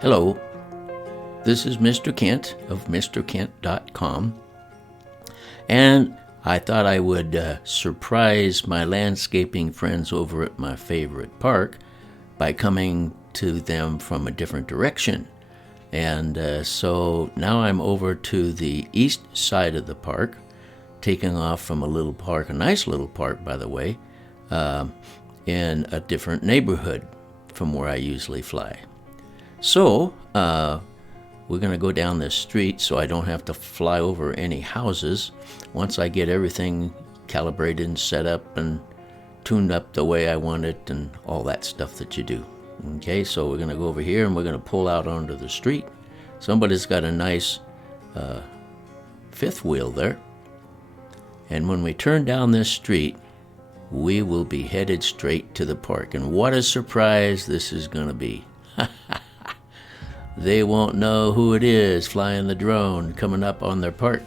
Hello, this is Mr. Kent of MrKent.com, and I thought I would surprise my landscaping friends over at my favorite park by coming to them from a different direction. And so now I'm over to the east side of the park, taking off from a little park, a nice little park, by the way, in a different neighborhood from where I usually fly. So, we're going to go down this street so I don't have to fly over any houses once I get everything calibrated and set up and tuned up the way I want it and all that stuff that you do. Okay, so we're going to go over here and we're going to pull out onto the street. Somebody's got a nice fifth wheel there. And when we turn down this street, we will be headed straight to the park. And what a surprise this is going to be. They won't know who it is flying the drone coming up on their park.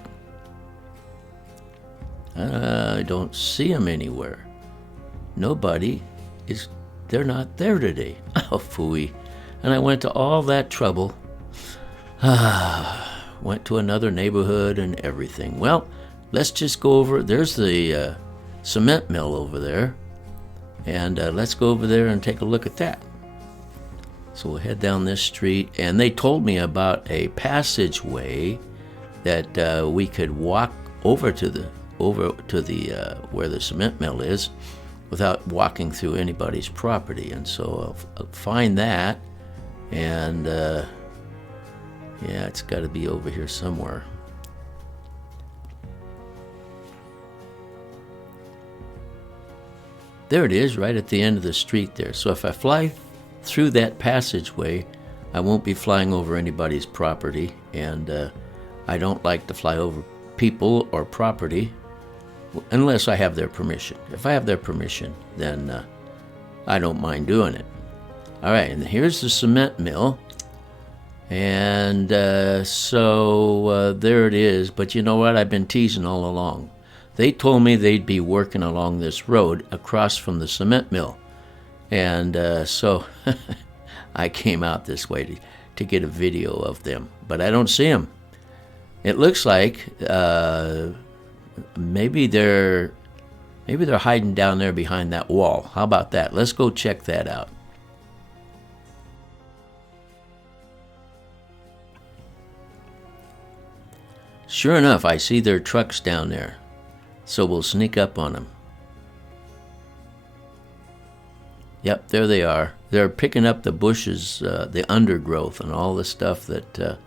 I don't see them anywhere. Nobody is, they're not there today. Oh, phooey. And I went to all that trouble. Went to another neighborhood and everything. Well, let's just go over, there's the cement mill over there. And let's go over there and take a look at that. So we'll head down this street, and they told me about a passageway that we could walk over to the where the cement mill is without walking through anybody's property. And so I'll find that, and yeah, it's got to be over here somewhere. There it is, right at the end of the street there. So if I fly through that passageway, I won't be flying over anybody's property, and I don't like to fly over people or property unless I have their permission. If I have their permission, then I don't mind doing it. All right, and here's the cement mill, and so there it is. But you know what? I've been teasing all along. They told me they'd be working along this road across from the cement mill. And so I came out this way to get a video of them, but I don't see them. It looks like maybe they're hiding down there behind that wall. How about that? Let's go check that out. Sure enough, I see their trucks down there, so we'll sneak up on them. Yep, there they are. They're picking up the bushes, the undergrowth, and all the stuff that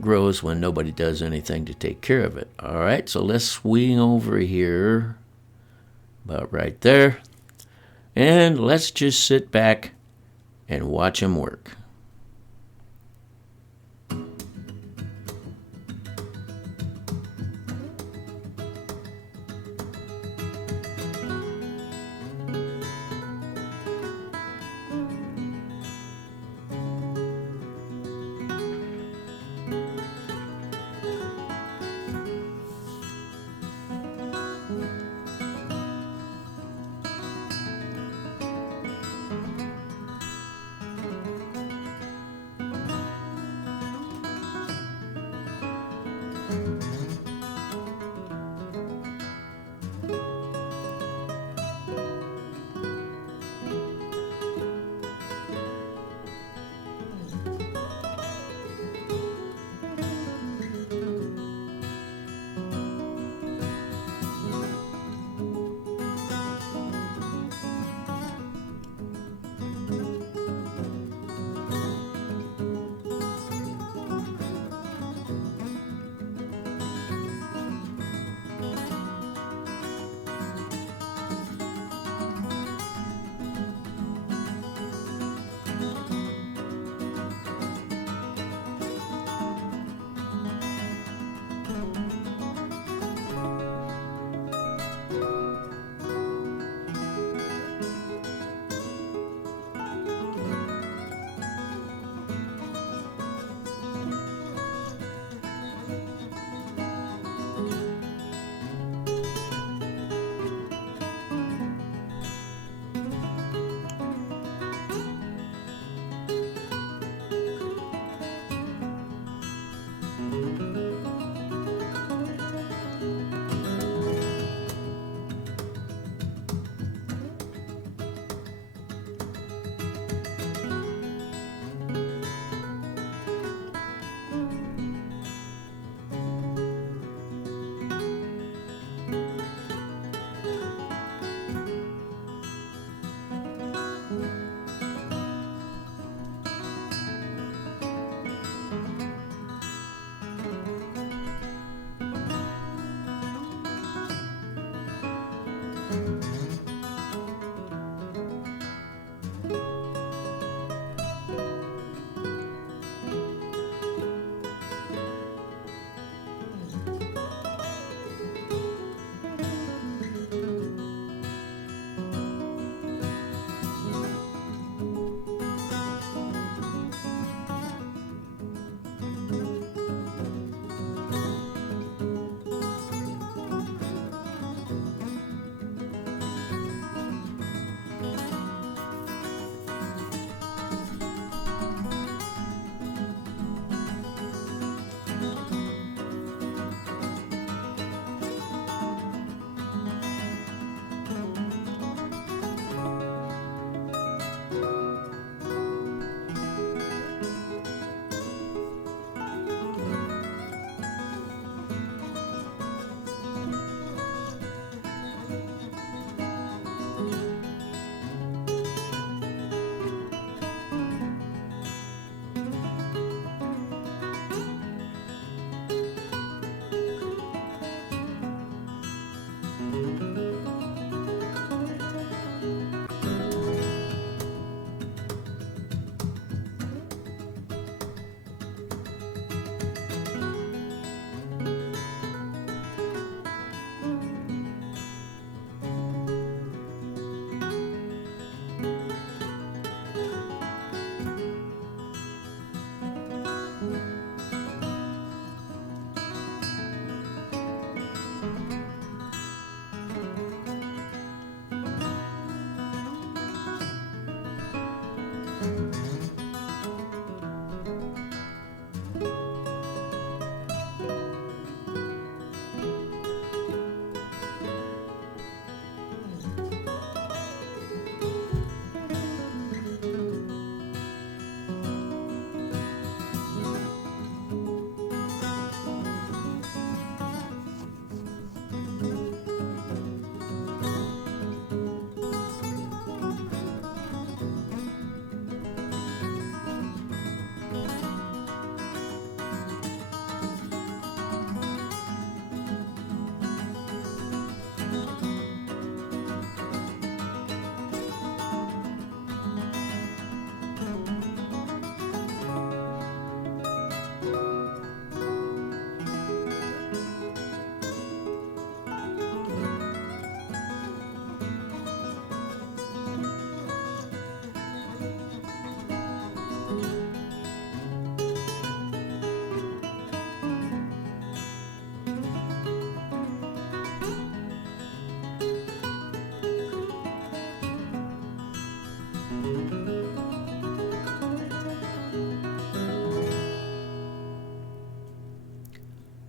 grows when nobody does anything to take care of it. All right, so let's swing over here, about right there, and let's just sit back and watch them work.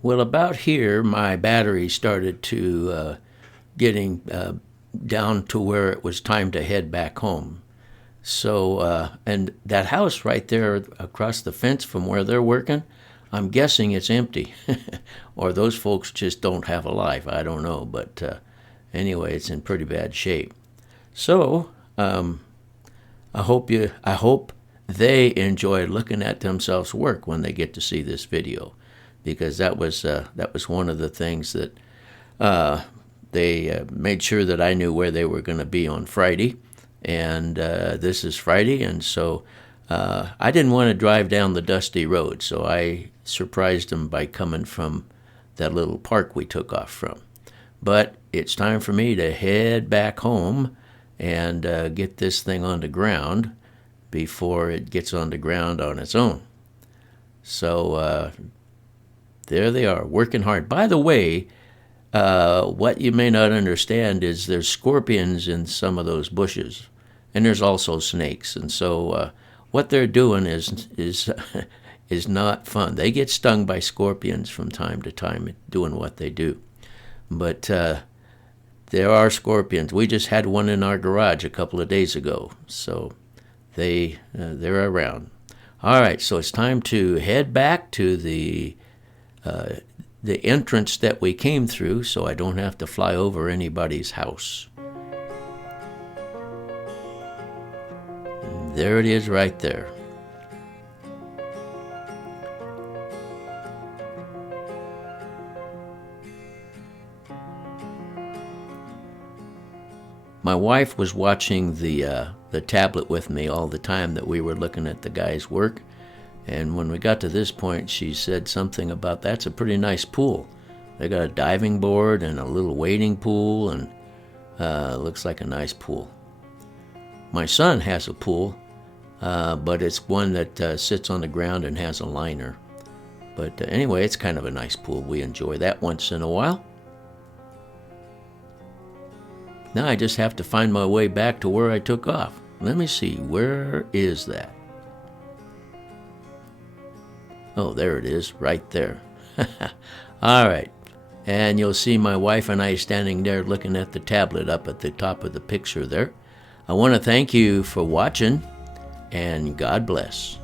Well, about here, my battery started to getting down to where it was time to head back home. So, and that house right there across the fence from where they're working, I'm guessing it's empty. Or those folks just don't have a life. I don't know. But anyway, it's in pretty bad shape. So, I hope they enjoy looking at themselves work when they get to see this video, because that was one of the things that they made sure that I knew where they were going to be on Friday, and this is Friday, and so I didn't want to drive down the dusty road, so I surprised them by coming from that little park we took off from. But it's time for me to head back home and get this thing on the ground before it gets on the ground on its own. So there they are, working hard. By the way, what you may not understand is there's scorpions in some of those bushes, and there's also snakes. And so what they're doing is is not fun. They get stung by scorpions from time to time doing what they do. But there are scorpions. We just had one in our garage a couple of days ago, so they're around. All right, so it's time to head back to the entrance that we came through, so I don't have to fly over anybody's house. And there it is right there. My wife was watching the tablet with me all the time that we were looking at the guy's work, and when we got to this point, she said something about, that's a pretty nice pool. They got a diving board and a little wading pool, and looks like a nice pool. My son has a pool, but it's one that sits on the ground and has a liner. But anyway, it's kind of a nice pool. We enjoy that once in a while. Now I just have to find my way back to where I took off. Let me see, where is that? Oh, there it is, right there. All right, and you'll see my wife and I standing there looking at the tablet up at the top of the picture there. I want to thank you for watching, and God bless.